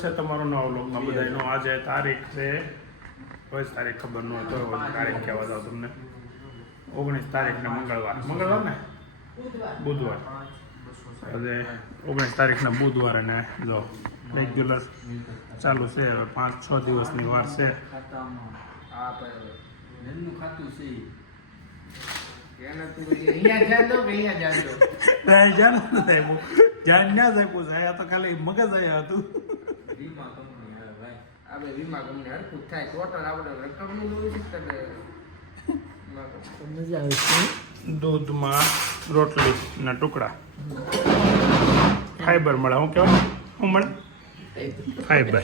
છે તમારો નવા વ્લોગમાં બધાનો. આજે તારીખ છે, કોઈ તારીખ ખબર ન હોય તો તારીખ કહેવા જાવ તમને. 19 તારીખને મંગળવાર ને બુધવાર. આજે 19 તારીખના બુધવાર અને જો રેગ્યુલર ચાલુ છે. હવે 5-6 દિવસની વાર છે. તો ખાલી મગજ આવ્યા હતું. વીમા કંપની હરખું થાય ટોટલ આપણે રકમનું જોયું છે કે મજા આવે છે. દૂધમાં રોટલી ના ટુકડા, ફાઈબર મળે. શું કહેવાય? શું મળે? ફાઈબર.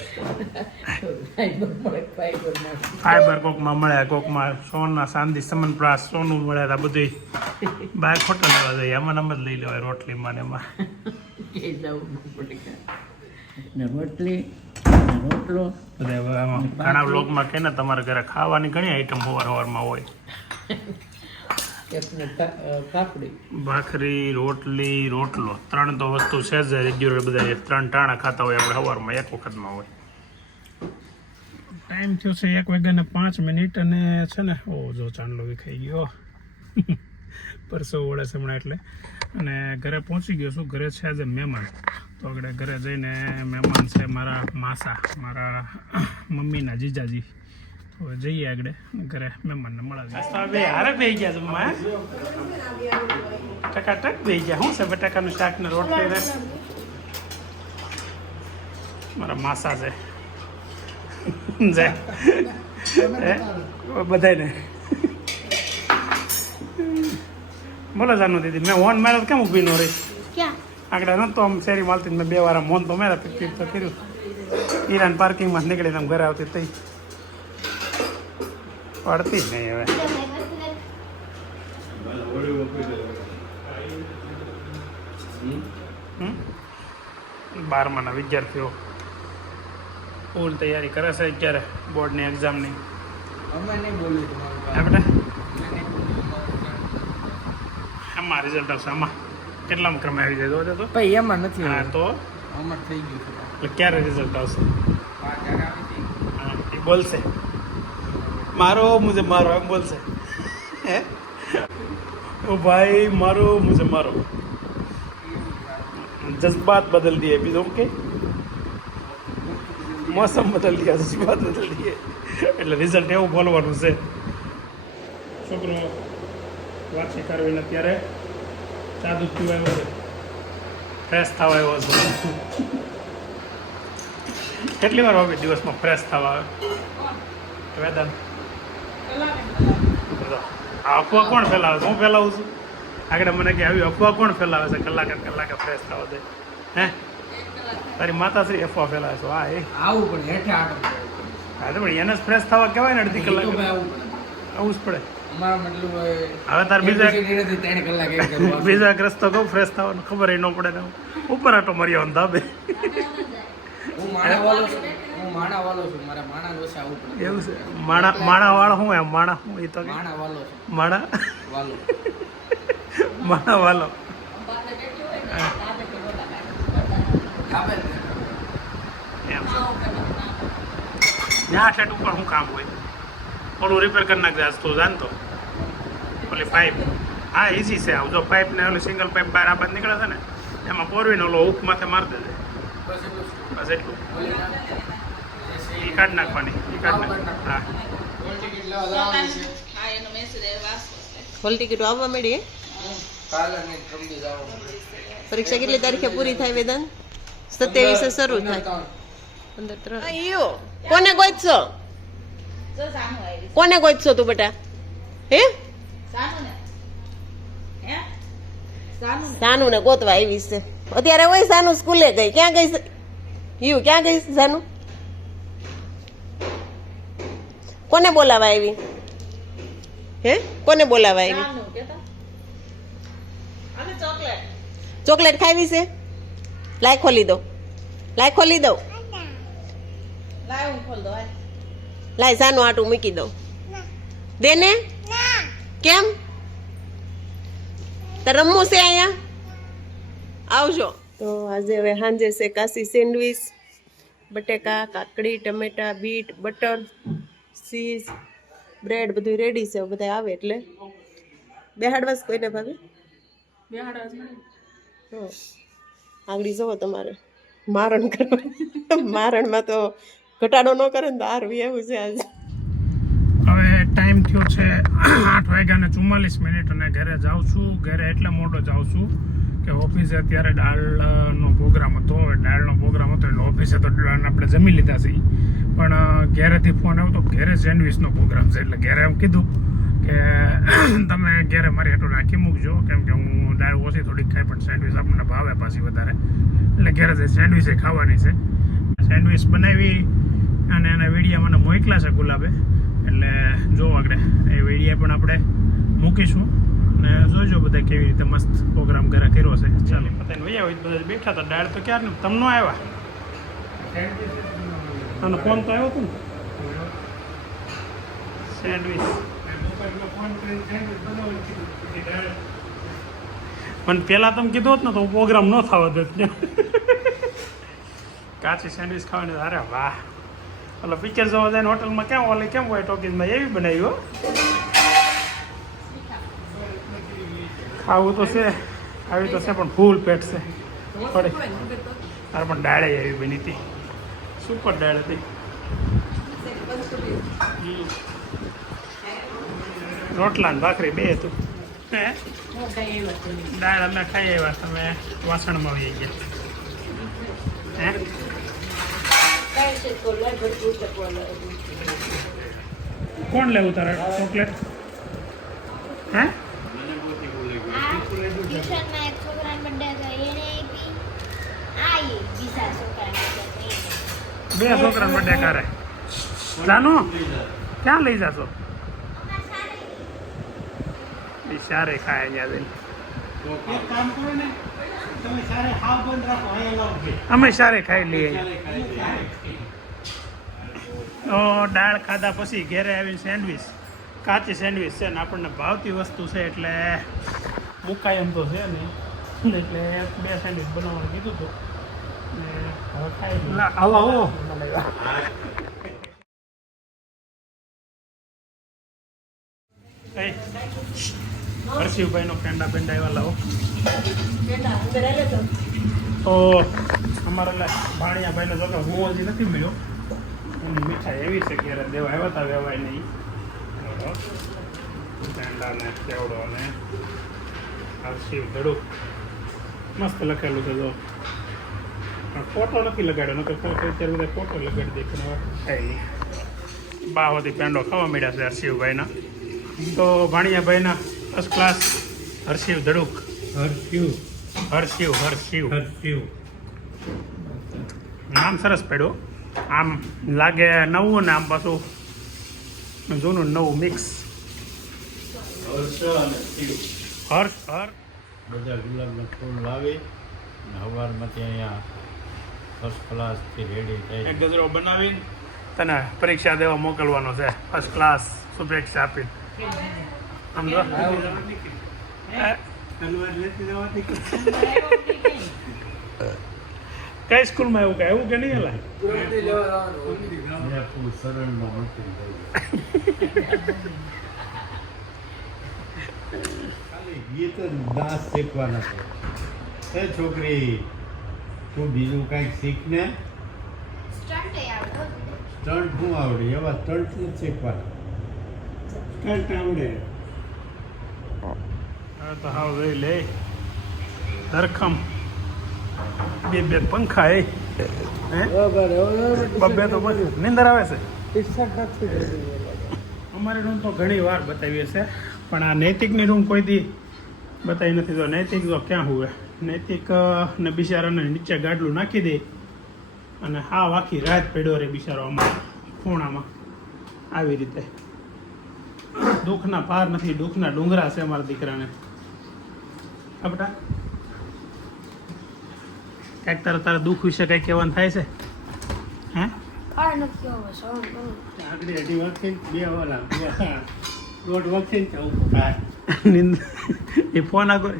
ફાઈબર કોકમાં મળે, કોકમાં સોના ચાંદી સમનપ્રાસ સોનું મળે. આ બધું બહાર ખોટા લેવા જાય. આમાં નંબર લઈ લેવાય રોટલીમાં ને એમાં. રોટલી રોટલો ઘણા બ્લોગમાં કે ને તમારા ઘરે ખાવાની ઘણી આઈટમ સવારમાં હોય. ભાખરી, રોટલી, રોટલો 3 તો વસ્તુ છે જ રેગ્યુલર. બધા 3 ટાણા ખાતા હોય આપણે સવારમાં એક વખતમાં હોય. ટાઈમ થયો છે 1:05 અને છે ને ઓ જો ચાંદલો વિખાઈ ગયો. પરસો વળે છે હમણાં એટલે. અને ઘરે પહોંચી ગયો છું. ઘરે છે આજે મહેમાન. તો આગળ ઘરે જઈને મહેમાન છે મારા માસા, મારા મમ્મીના જીજાજી. તો જઈએ આગળ ઘરે મહેમાનને મળવા. બે હારે બે ગયા જમવા. ટકાટક બે ગયા. શું છે બટાકાનું શાક ને રોટલી ને મારા માસા છે. બધાને બોલો જાનું દીદી. મેં હોન માર્યો કેમ ઊભી ન રહી? આગળ નતો આમ શેરી માલતી. મેં 2 વાર મોન તો માર્યા, પીપ તો કર્યું. ઈરાન પાર્કિંગમાં નીકળીને આમ ઘરે આવતી તઈ પડતી જ નહીં. હવે બારમાના વિદ્યાર્થીઓ ફૂલ તૈયારી કરે છે અત્યારે બોર્ડની એક્ઝામની. એમાં રિઝલ્ટ આવશે. આમાં કેટલામાં ક્રમે આવી જાય જોજો તો. ભાઈ એમાં નથી. હા તો અમર થઈ ગયું છે. એટલે ક્યારે રિઝલ્ટ આવશે? હા એ બોલશે મારો મુझे મારો એમ બોલશે. હે ઓ ભાઈ મારો મુझे મારો. जज्बात बदल दिए अभी. ओके मौसम बदल दिया, जज्बात बदल दिए. એટલે રિઝલ્ટ એવું બોલવાનું છે. છોકરો વાંચી કરવીને ત્યારે ચા દૂધ પીવા આવ્યો છે, ફ્રેશ થવા આવ્યો છે. કેટલી વાર આવે દિવસમાં ફ્રેશ થવા આવે? વેદાંત આ અફવા કોણ ફેલાવે છે? હું ફેલાવું છું? આગળ મને કે આવી અફવા કોણ ફેલાવે છે? કલાકે ફ્રેશ થવા દે. હે તારી માતાશ્રી અફવા ફેલાવે છે? હા એ આવું પણ હેઠે આટો. હા તો પણ એને જ ફ્રેશ થવા કહેવાય ને. અડધી કલાક આવું જ પડે. હવે તાર બીજા રસ્તો કહું ફ્રેશ થવાનું ખબર ન પડે ને. ઉપર આટો મારી આવો ધાબે. એવું છે? માણા વાળો શું એમ? માણા શું એ તો માણા માણા વાલો. ત્યાં ઠેઠ ઉપર શું કામ હોય? થોડું રિપેર કરી નાખજે આજ તો. જાણતો ઓલી પાઇપ. હા ઇઝી છે. આવું જો પાઇપ ને ઓલી સિંગલ પાઇપ બહાર આ બાદ નીકળે છે ને એમાં પોરવીને ઓલો હુક માથે મારી દેજે. બસ એટલું. એ કાઢી નાખવાની. એ કાઢી નાખ. હા હોલ ટિકિટો આવવા મળી. પરીક્ષા કેટલી તારીખે પૂરી થાય વેદાંત? 27 શરૂ થાય. 15 કોને ગોતશો? કોને ગોતશો તું બેટા? હે સાનુ ને ગોતવા આવી છે અત્યારે. હોય સાનુ સ્કૂલે ગઈ. ક્યાં ગઈ? યુ ક્યાં ગઈ સાનુ? કોને બોલાવા આવી? હે કોને બોલાવા આવી? ચોકલેટ ખાવી છે? લાય ખોલી દો. લાય ખોલી દો. લાય સાનું આટું મૂકી દઉં. દે ને. કેમ? તો રમવું છે અહીંયા? આવજો. તો આજે હવે સાંજે છે કાશી સેન્ડવીચ બટેકા, કાકડી, ટમેટા, બીટ, બટર, ચીઝ, બ્રેડ બધું રેડી છે. બધા આવે એટલે બેહાડવાસ કોઈને ભાભી આગળ જવો તમારે મારણ કરવા. મારણમાં તો ઘટાડો ન કરે ને તો હારવી એવું છે આજે. હવે ટાઈમ થયો છે 8:44 અને ઘરે જાઉં છું. ઘરે એટલે મોટો જાઉં છું કે ઓફિસે અત્યારે દાળનો પ્રોગ્રામ હતો. દાળનો પ્રોગ્રામ હતો એટલે ઓફિસે તો આપણે જમી લીધા છે. પણ ઘરેથી ફોન આવ્યો તો ઘરે સેન્ડવિચનો પ્રોગ્રામ છે. એટલે ઘરે એમ કીધું કે તમે ઘરે મારી હેઠું રાખી મૂકજો, કેમ કે હું દાળ ઓછી થોડીક ખાઈ પણ સેન્ડવિચ આપણને ભાવે પાછી વધારે. એટલે ઘરે જઈ સેન્ડવિચ ખાવાની છે. સેન્ડવિચ બનાવી અને એના વિડીયા મને મોકલા છે ગુલાબે. એટલે જો આગળ એ વિડીયા પણ આપણે મૂકીશું અને જોઈજો બધા કેવી રીતે મસ્ત પ્રોગ્રામ ઘરે કર્યો છે. ચાલો પતાઈને વહી આવ્યો. બધા બેઠા હતા. દાળ તો ક્યારે તમને ન આવ્યા? અને ફોન તો આવ્યો હતો ને સેન્ડવિચ. મને પહેલાં તમે કીધું હોત ને તો પ્રોગ્રામ ન થવા દે. કાચી સેન્ડવિચ ખાવાની. અરે વાહ! ઓલો પિક્ચર જોવા જાય ને હોટલમાં કેમ ઓલી કેમ હોય ટોકીઝમાં એવી બનાવી હો. ખાવું તો છે, આવી તો છે પણ ફૂલ પેટ છે થોડી. અરે પણ દાળે એવી બની હતી, સુપર દાળ હતી. રોટલા ને ભાખરી બે હતું. હે દાળ અમે ખાઈ આવ્યા, તમે વાસણમાં આવી ગયા. હે કોણ લેવું તારે ચોકલેટ? હે બે છોકરા બર્થડે કરે. જાનો ક્યાં લઈ જાશો? સારે ખાય અહીંયા અમે સારે ખાઈ લઈએ. દાળ ખાધા પછી ઘરે આવીને સેન્ડવિચ, કાચી સેન્ડવિચ છે ને આપણને ભાવતી વસ્તુ છે એટલે મુકાય એમ તો છે નહીં. એટલે બે સેન્ડવિચ બનાવવાનું કીધું હતું ને હવે ખાઈ આવો આવો. હર્ષિવભાઈનો પેંડા આવ્યા લાવો. તો અમારા ભાણિયાભાઈને જો કે હું હજી નથી મળ્યો. એની મીઠાઈ એવી છે કે દેવા આવ્યા હતા વેવાય નહીં. પેંડા ને કેવડો અને હર્ષિવ ધડુક મસ્ત લખેલું છે. જો ફોટો નથી લગાડ્યો, નકર ખરેખર અત્યારે બધા ફોટો લગાડી દે પણ હવે ખાઈ નહીં. બાહોથી પેંડો ખાવા મળ્યા છે હર્ષિવભાઈના. તો ભાણિયાભાઈના ફર્સ્ટ ક્લાસ હર્ષિવ ધડુક. હર્ષિવ નામ સરસ પડ્યું. આમ લાગે નવું ને આમ પાછું જૂનું નવું મિક્સ. હર્ષ બધા ગુલાબના ફૂલ લાવી સવારમાંથી અહીંયા ફર્સ્ટ ક્લાસથી રેડી થઈ એક ગજરો બનાવી તને પરીક્ષા દેવા મોકલવાનો છે. ફર્સ્ટ ક્લાસ શુભેચ્છા આપી. સમજો કઈ સ્કૂલમાં એવું કે એવું કે નહીં હલાય? સરળમાં ગીત ડાન્સ શીખવાના છે. એ છોકરી તું બીજું કંઈક શીખ ને. સ્ટન્ટ શું આવડે? એવા સ્ટન્ટ જ શીખવાના. સ્ટન્ટ આવડે તો હાવ જોઈ લે ધરખમ બે પંખા એ બબ્બે તો બધું નિંદર આવે છે. અમારી રૂમ તો ઘણી વાર બતાવીએ છે પણ આ નૈતિકની રૂમ કોઈ દી બતાવી નથી. તો નૈતિક તો ક્યાં હુવે? નૈતિક ને બિચારાને નીચે ગાડલું નાખી દે અને હાવ આખી રાત પડ્યો રે બિચારો અમારા ખૂણામાં. આવી રીતે દુઃખના પાર નથી, દુઃખના ડુંગરા છે અમારા દીકરાને. હા બેટા કંઈક તારા દુઃખ વિશે કંઈક કહેવાનું થાય છે? હે આગળ અઢી વખતે બે વાલા દોઢ વખતે નિંદ એ ફોન આગળ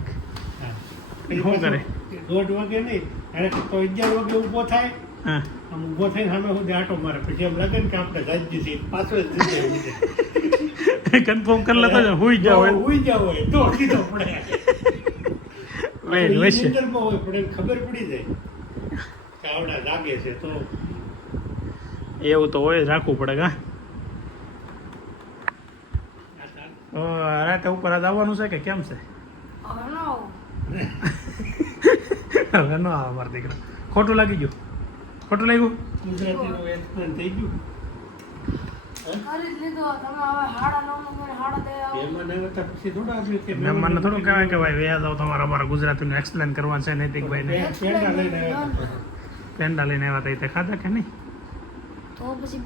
શું કરે? દોઢ વાગે નહીં, અરે તો 11 વાગે ઊભો થાય હા આમ ઊભો થઈને સામે સુધી આટો મારે પછી એમ લાગે ને કે આપણે જાજી છીએ પાછો જ જઈએ કન્ફર્મ કરી લેતો જ હુઈ જાવ હોય ઉઈ જાવ હોય તો કીધો પડે વેટ વેશે નિંદરમાં હોય પણ એને ખબર પડી જાય કે આવડા જાગે છે તો એવું તો હોય જ રાખવું પડે કા રાતે ઉપર આજ આવવાનું છે કે કેમ છે હવે નો આવે મારા દીકરા ખોટું લાગી ગયું ખોટું લાગ્યું ગુજરાતીનું એક્સપ્લેન થઈ ગયું મહેમાન આવ્યા હતા પછી થોડા આપણે કે મહેમાનને થોડું કહેવાય કે ભાઈ વ્યાજ આવો તમારે અમારા ગુજરાતીનું એક્સપ્લેન કરવાનું છે નૈતિકભાઈને પેંડા લઈને આવ્યા હતા પેંડા લઈને આવ્યા હતા એ તે ખાધા કે નહીં તો પછી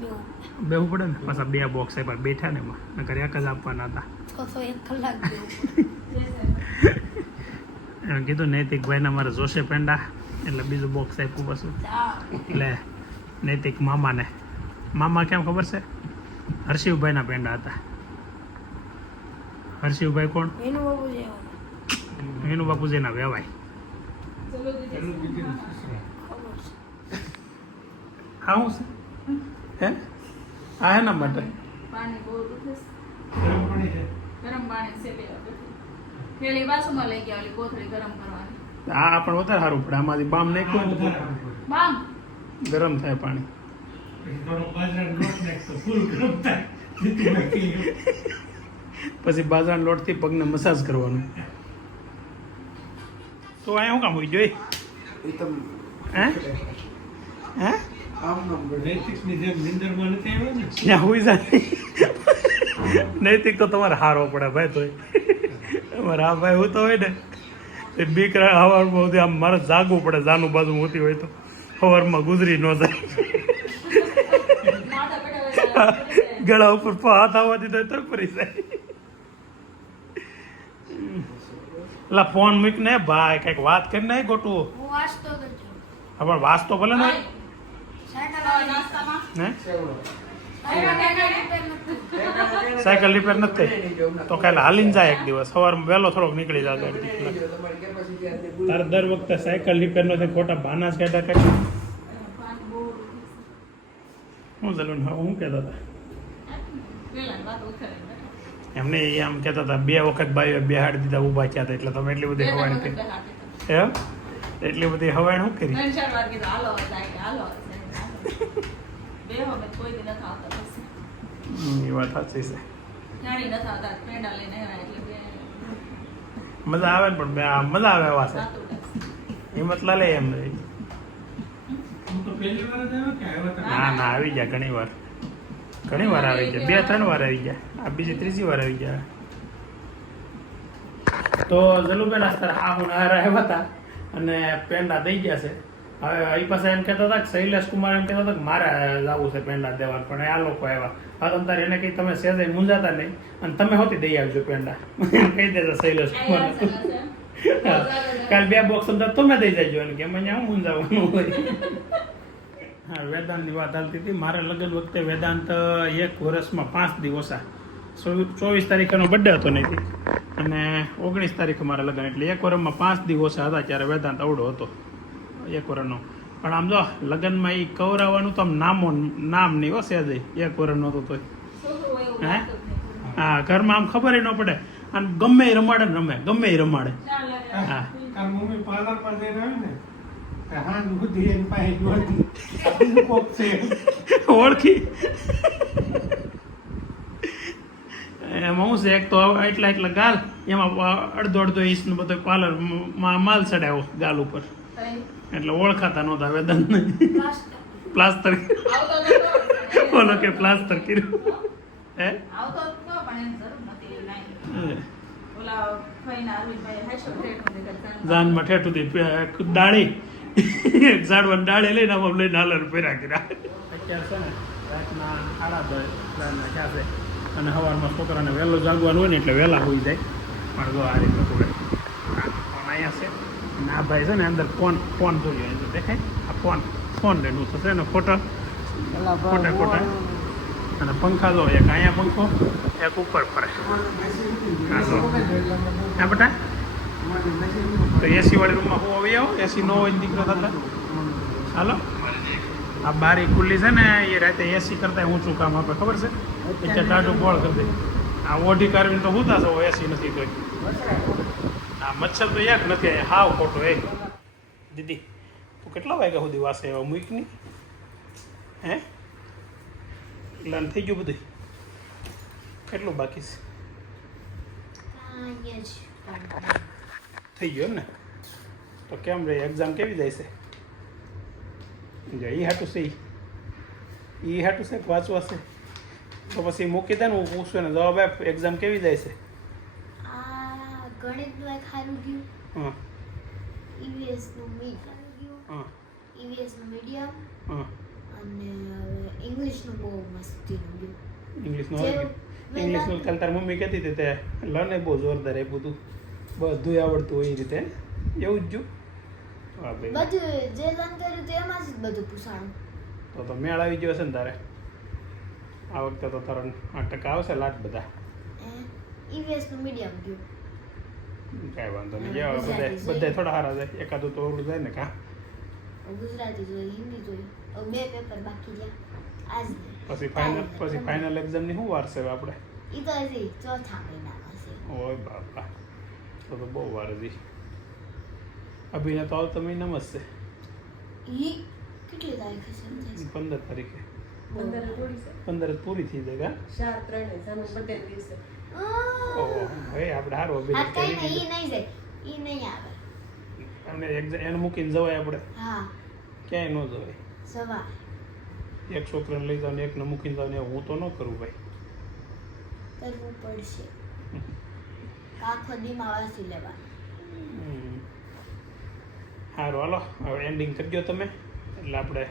બેવું પડે ને પાછા 2 બોક્સ એ બેઠા ને એમાં નકર એક જ આપવાના હતા તો 1 કલાક એમ કીધું નૈતિકભાઈને અમારે જોશે પેંડા એટલે બીજું બોક્સ આપ્યું પાછું એટલે નૈતિક મામાને મામા કેમ ખબર છે હર્ષિવભાઈના પેંડા હતા હર્ષિવભાઈ કોણ એનું બાબુ જે વિનુ બાપુજીના વેવાય પેલું બીજું ખબર છે હા હું છે હે હા એના માટે પાણી બહુ દુખે છે. ગરમ પાણી છે ગરમ પાણી છે પેલી બાસુમાં લઈ ગયા ઓલી કોથળી ગરમ કરવાની આ પણ વધારે સારું પડે આમાંથી બામ નાખ્યું હોય ને બામ તો ગરમ થાય પાણી પછી થોડો બાજરાનો લોટ નાખતો ફૂલ ગરમ થાય નીતિભાઈ કહે. પછી બાજરાના લોટથી પગને મસાજ કરવાનું તો અહીંયા શું કામ હોય જોઈ હે હે નૈતિકની જેમ નિંદરમાં નથી આવ્યો ને ત્યાં હુઈ જાય નૈતિક તો તમારે હારો પડે ભાઈ તોય અમારે આ ભાઈ હું તો હોય ને એ બીક સવારમાં સુધી આમ મારે જાગવું પડે જાનું બાજુ હોતી હોય તો સવારમાં ગુજરી ન જાય ગળા ઉપર હાથ આવવા દીધો તો ફરી જાય એટલે ફોન મૂકને ભાઈ કઈક વાત કરીને ગોટું હું વાંચતો તો છું પણ વાંચતો ભલે ને નાસ્તામાં હે સાયકલ સાયકલ રિપેર નથી થઈ તો કાલે હાલીને જાય એક દિવસ સવારમાં વહેલો થોડોક નીકળી જાય તારે દર વખતે સાયકલ રિપેર નો થાય ખોટા બાના જ કાઢા કાઢી પાણી બહુ દુખે હું ચાલુ ને હું કહેતા હતા છે પેલા વાત ઉખેડી એમને એ આમ કહેતા હતા 2 વખત બાઈઓ બેહાડી દીધા ઊભા થયા હતા એટલે તમે એટલી બધી હવાણ કરી એમ એટલી બધી હવાણ શું કરી 3-4 વાર કીધું હાલો સાઈડ હાલો બે હવે કોઈ દી નથી આવતા પછી એ વાત સાચી છે જાણી નથી આવતા પેંડા લઈને આવ્યા એટલે બે મજા આવે ને પણ મજા આવે એવા છે વાતું ઉડે. હિંમત લા લે એમ નહીં. હું તો પહેલી વાર જ આવ્યો કે આવ્યા હતા ના ના આવી ગયા ઘણી વાર આવી ગયા 2-3 વાર આવી ગયા આ બીજી ત્રીજી વાર આવી ગયા તો જલુબેન આ હું આવ્યા હતા અને પેંડા દઈ ગયા છે હવે એ પાસે એમ કહેતા હતા કે શૈલેષ કુમાર એમ કહેતા હતા કે મારે જવું છે પેંડા દેવા પણ આ લોકો આવ્યા હા તમ તારે એને કહી તમે સેજે મૂંઝાતા નહીં અને તમે હોતી દઈ આવજો પેંડા કહી દેજો શૈલેષ કુમાર કાલ 2 બોક્સ અંદર તમે દઈ જજો એને કે મને આવું મૂંઝાવાનું હોય હા વેદાંતની વાત ચાલતી હતી મારા લગ્ન વખતે વેદાંત 1 વર્ષમાં 5 દિવસ ઓછા 24 તારીખનો બર્થડે હતો નહીં અને 19 તારીખે મારા લગ્ન એટલે 1 વર્ષમાં 5 દિવસ ઓછા હતા ત્યારે વેદાંત અવડો હતો 1 વર્ષનો પણ આમ જો લગ્નમાં એ કવરાવાનું તો આમ નામ નહીં હશે જ 1 વર્ષનો હતો તોય છોકરું હોય એવું હે? લાગતું જ નહીં. હા ઘરમાં આમ ખબર ન પડે અને ગમે એ રમાડે ને રમે ગમે એ રમાડે ચાલ લાગે. હા કાલ મમ્મી પાર્લરમાં જઈને આવી ને હાથ બુદ્ધિ એની પાસે જોતી બીજું કોક છે ઓળખી એમાં હું છે એક તો એટલા ગાલ એમાં અડધો ઇંચનો બધો પાર્લર માલ ચડાવ્યો ગાલ ઉપર તઈ એટલે ઓળખાતા નહોતા વેદાંત પ્લાસ્ટર આવતો નતો પણ બોલો કે પ્લાસ્ટર કર્યું હે આવતો તો પણ એની જરૂર નથી નાઈ ઓલા ફઈના અરવિંદભાઈ હેશો રેટ નું દેખાતા જાનમાં ઠેઠું થી દાળી એક ઝાડવાની ડાળી લઈને આમ લઈને હાલર ફેરા કર્યા અત્યારે છે ને રાતના 8:30 ક્યાં છે અને સવારમાં છોકરાને વહેલું જાગવાનું હોય ને એટલે વહેલા હોઈ જાય પણ જો આ રીતનું ફોન અહીંયા છે અને આ ભાઈ છે ને અંદર ફોન જોયો અંદર દેખાય આ ફોન લેનું થશે ને ખોટા અને પંખા જો એક અહીંયા પંખો એક ઉપર ફરે હા જો હા બેટા તો એસી વાળી રૂમમાં હું આવી આવો એસી ન હોય ને દીકરો થતા હાલો આ બારી ખુલ્લી છે ને એ રાતે એસી કરતા ઊંચું કામ આપે ખબર છે એટલે ટાઢું ગોળ કરી દે આ ઓઢી કાઢવીને તો હુતા છો એસી નથી તોય આ મચ્છર તો એક નથી અહીંયા હાવ ખોટો એ દીદી તું કેટલા વાગ્યા સુધી વાસે એવા મૂકની હે એટલે થઈ ગયું બધું કેટલું બાકી છે થઈ ગયો એમ ને તો કેમ રે એક્ઝામ કેવી જાય છે જો એ હાટું છે એ હાટું છે વાંચવા છે તો પછી મૂકી દે ને હું પૂછું ને જવાબ આપ એક્ઝામ કેવી જાય છે આ ગણિતનું એક સારું ગયું હા ઈવીએસનું સારું ગયું હા ઈવીએસનું મીડિયમ હા અને ઇંગ્લિશનું બહુ મસ્તીનું ગયું ઇંગ્લિશનું આવી ગયું ઇંગ્લિશનું કાલ તારી મમ્મી કહેતી હતી તે લને બહુ જોરદાર આપ્યું હતું બધું આવડતું હોય એ રીતે એવું જ જો હા ભાઈ બધું જે લર્ન કર્યું તે એમાં જ બધું પૂછાણું તો મેળ આવી ગયો છે ને તારે આ વખતે તો તારા 8% આવશે લાટ બધા ઈવીએસનું મીડિયમ ગયું કાંઈ વાંધો નહીં જેવા બધા થોડા સારા જાય એકાદું તો ઓલું જાય ને કાં ગુજરાતી જોઈ હિન્દી જોઈ હવે 2 પેપર બાકી રહ્યા આજ પછી ફાઇનલ એક્ઝામની શું વાર છે હવે આપણે ઈ તો હજી ચોથા મહિનામાં છે ઓય બાપા તો બહુ વાર હતી અભિને તો આવતા મહિનામાં જ છે ઈ કેટલી તારીખે છે 15 તારીખે 15 જ પૂરી થઈ જાય ઓહો હવે આપણે સારું અભિને આ કઈ નહીં ઈ નહીં જાય ઈ નહીં આવે અમને એને મૂકીને જવાય આપણે હા ક્યાંય ન જવાય સવાર એક છોકરાને લઈ જાવ ને એકને મૂકીને જાવ ને હું તો ન કરું ભાઈ કરવું પડશે આખો દીમાં વાંચી લેવા સારું હાલો હવે એન્ડિંગ કરજો તમે એટલે આપણે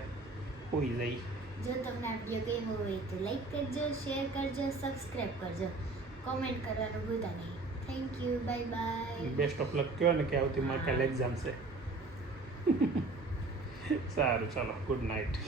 હોઈ જઈએ જો તમને આ વિડીયો ગમ્યો હોય તો લાઈક કરજો શેર કરજો સબસ્ક્રાઇબ કરજો કોમેન્ટ કરવાનું ભૂલતા નહીં thank you bye bye best of luck કહો ને કે આવતી મારે કાલે એક્ઝામ છે સારું ચાલો ગુડ નાઇટ